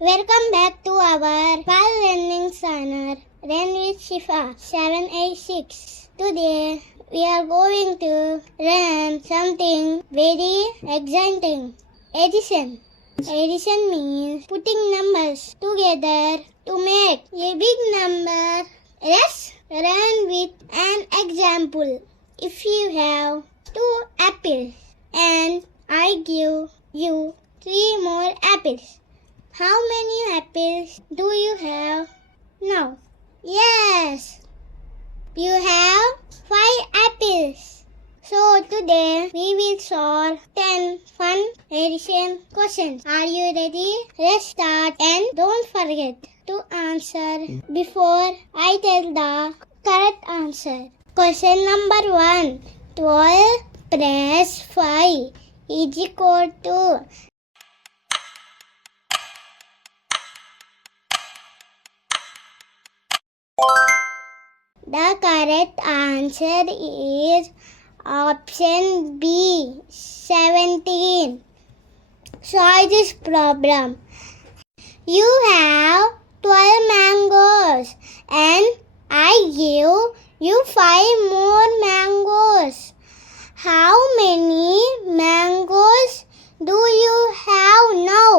Welcome back to our file learning channel. Learn with Shifa786. Today we are going to learn something very exciting. Addition. Addition means putting numbers together to make a big number. Let's learn with an example. If you have 2 apples and I give you 3 more apples, how many apples do you have now? Yes, you have 5 apples. So today we will solve 10 fun addition questions. Are you ready? Let's start, and don't forget to answer before I tell the correct answer. Question number 1. 12 plus 5 is equal to. The correct answer is option B, 17. Solve this problem. You have 12 mangoes and I give you 5 more mangoes. How many mangoes do you have now?